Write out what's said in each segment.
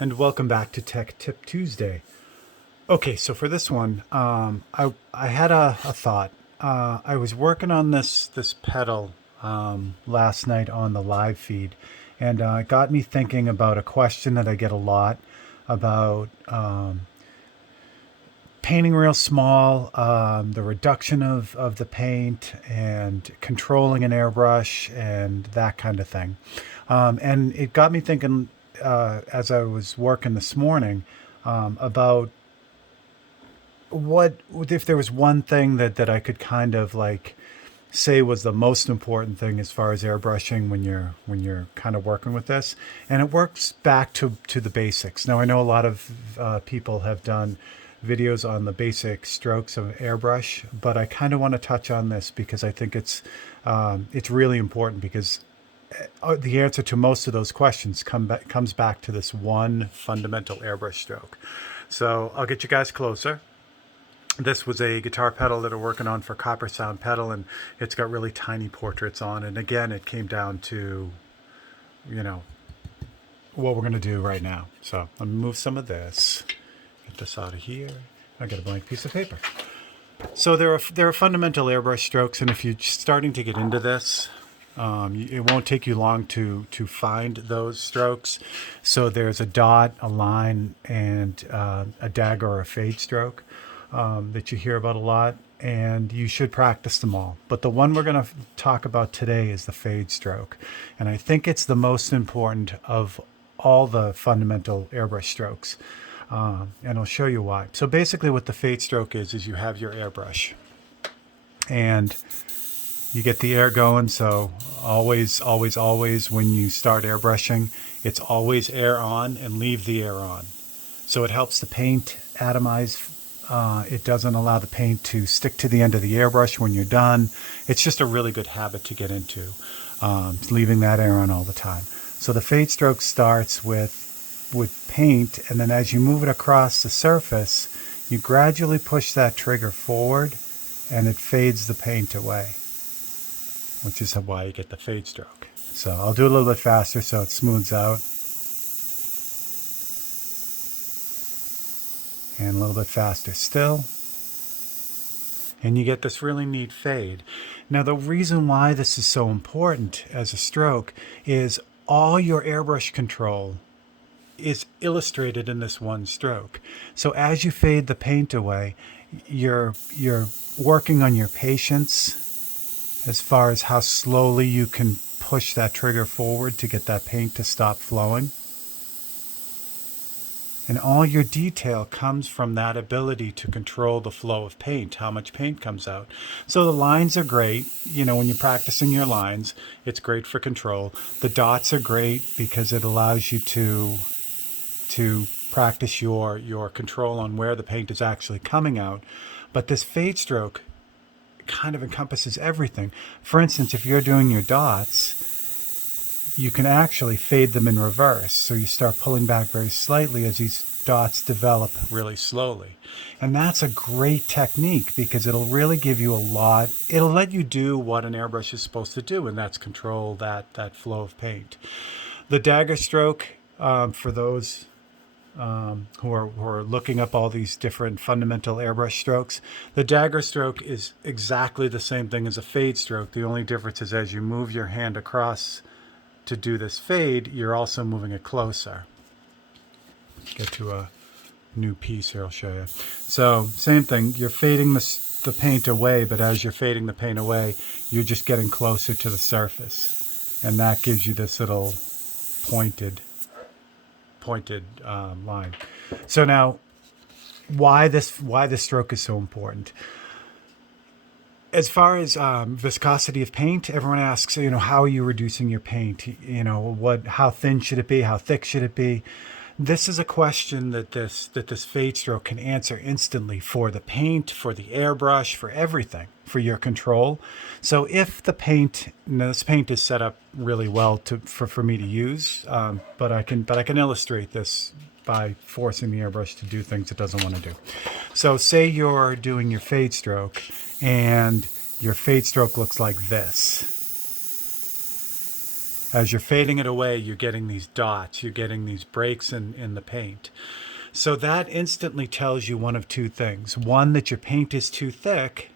and welcome back to Tech Tip Tuesday. Okay, so for this one, I had a thought. I was working on this pedal last night on the live feed, and it got me thinking about a question that I get a lot about painting real small, the reduction of the paint, and controlling an airbrush, and that kind of thing. And it got me thinking as I was working this morning about what if there was one thing that I could kind of like say was the most important thing as far as airbrushing when you're kind of working with this, and it works back to the basics. Now I know a lot of people have done videos on the basic strokes of airbrush, but I kind of want to touch on this because I think it's really important, because the answer to most of those questions comes back to this one fundamental airbrush stroke. So I'll get you guys closer. This was a guitar pedal that we're working on for Copper Sound Pedal, and it's got really tiny portraits on. And again, it came down to, you know, what we're going to do right now. So let me move some of this. Get this out of here. I got a blank piece of paper. So there are fundamental airbrush strokes, and if you're starting to get into this, it won't take you long to find those strokes. So there's a dot, a line, and a dagger or a fade stroke that you hear about a lot, and you should practice them all. But the one we're going to talk about today is the fade stroke, and I think it's the most important of all the fundamental airbrush strokes, and I'll show you why. So basically what the fade stroke is you have your airbrush, and you get the air going. So always, always, always when you start airbrushing, it's always air on and leave the air on. So it helps the paint atomize. It doesn't allow the paint to stick to the end of the airbrush when you're done. It's just a really good habit to get into, leaving that air on all the time. So the fade stroke starts with paint, and then as you move it across the surface, you gradually push that trigger forward, and it fades the paint away, which is why you get the fade stroke. So I'll do a little bit faster so it smooths out. And a little bit faster still. And you get this really neat fade. Now the reason why this is so important as a stroke is all your airbrush control is illustrated in this one stroke. So as you fade the paint away, you're working on your patience as far as how slowly you can push that trigger forward to get that paint to stop flowing. And all your detail comes from that ability to control the flow of paint, how much paint comes out. So the lines are great. You know, when you're practicing your lines, it's great for control. The dots are great because it allows you to practice your control on where the paint is actually coming out. But this fade stroke kind of encompasses everything. For instance, if you're doing your dots, you can actually fade them in reverse. So you start pulling back very slightly as these dots develop really slowly. And that's a great technique because it'll really give you a lot. It'll let you do what an airbrush is supposed to do, and that's control that flow of paint. The dagger stroke, for those who are looking up all these different fundamental airbrush strokes, the dagger stroke is exactly the same thing as a fade stroke. The only difference is as you move your hand across to do this fade, you're also moving it closer. Get to a new piece here, I'll show you. So same thing, you're fading the paint away, but as you're fading the paint away, you're just getting closer to the surface. And that gives you this little pointed line. So now, why this stroke is so important? As far as viscosity of paint, everyone asks, how are you reducing your paint? How thin should it be? How thick should it be? This is a question that this fade stroke can answer instantly for the paint, for the airbrush, for everything, for your control. So if the paint, this paint is set up really well for me to use, but I can illustrate this by forcing the airbrush to do things it doesn't want to do. So say you're doing your fade stroke, and your fade stroke looks like this. As you're fading it away, you're getting these dots, you're getting these breaks in the paint. So that instantly tells you one of two things. One, that your paint is too thick,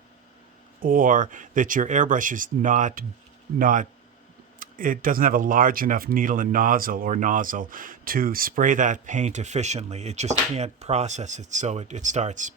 or that your airbrush is not it doesn't have a large enough needle and nozzle to spray that paint efficiently. It just can't process it, so it starts,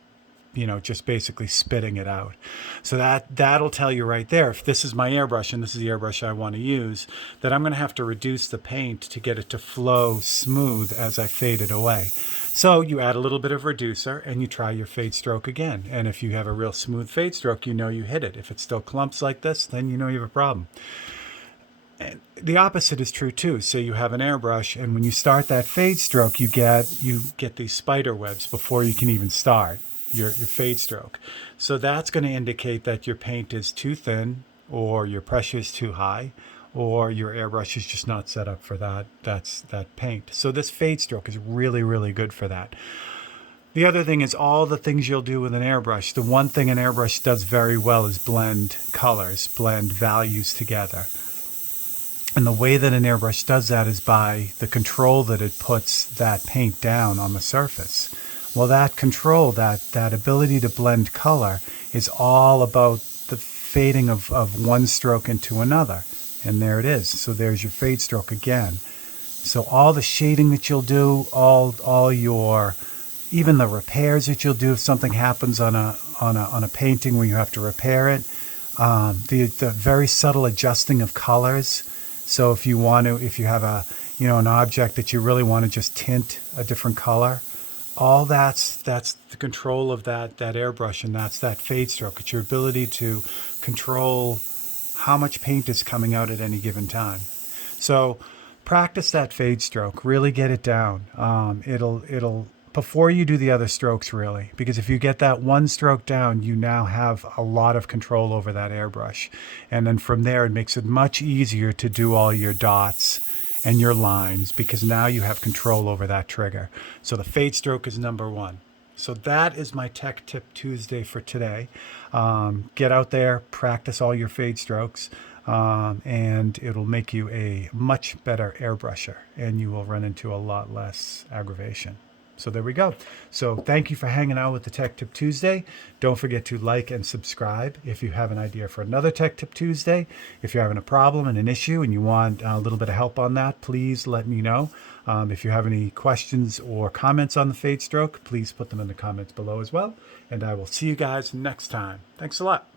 just basically spitting it out. So that'll tell you right there, if this is my airbrush and this is the airbrush I want to use, that I'm going to have to reduce the paint to get it to flow smooth as I fade it away. So you add a little bit of reducer and you try your fade stroke again. And if you have a real smooth fade stroke, you hit it. If it still clumps like this, then you have a problem. And the opposite is true too. So you have an airbrush, and when you start that fade stroke, you get these spider webs before you can even start your fade stroke. So that's going to indicate that your paint is too thin, or your pressure is too high, or your airbrush is just not set up for that paint. So this fade stroke is really, really good for that. The other thing is all the things you'll do with an airbrush. The one thing an airbrush does very well is blend colors, blend values together. And the way that an airbrush does that is by the control that it puts that paint down on the surface. Well, that control, that ability to blend color, is all about the fading of one stroke into another. And there it is. So there's your fade stroke again. So all the shading that you'll do, all your, even the repairs that you'll do if something happens on a painting where you have to repair it, the very subtle adjusting of colors. So if you have an object that you really want to just tint a different color, all that's the control of that airbrush, and that's that fade stroke. It's your ability to control how much paint is coming out at any given time. So practice that fade stroke, really get it down. It'll before you do the other strokes, really, because if you get that one stroke down, you now have a lot of control over that airbrush. And then from there, it makes it much easier to do all your dots and your lines, because now you have control over that trigger. So the fade stroke is number one. So that is my Tech Tip Tuesday for today. Get out there, practice all your fade strokes, and it'll make you a much better airbrusher, and you will run into a lot less aggravation. So there we go. So thank you for hanging out with the Tech Tip Tuesday. Don't forget to like and subscribe if you have an idea for another Tech Tip Tuesday. If you're having a problem and an issue and you want a little bit of help on that, please let me know. If you have any questions or comments on the fade stroke, please put them in the comments below as well. And I will see you guys next time. Thanks a lot.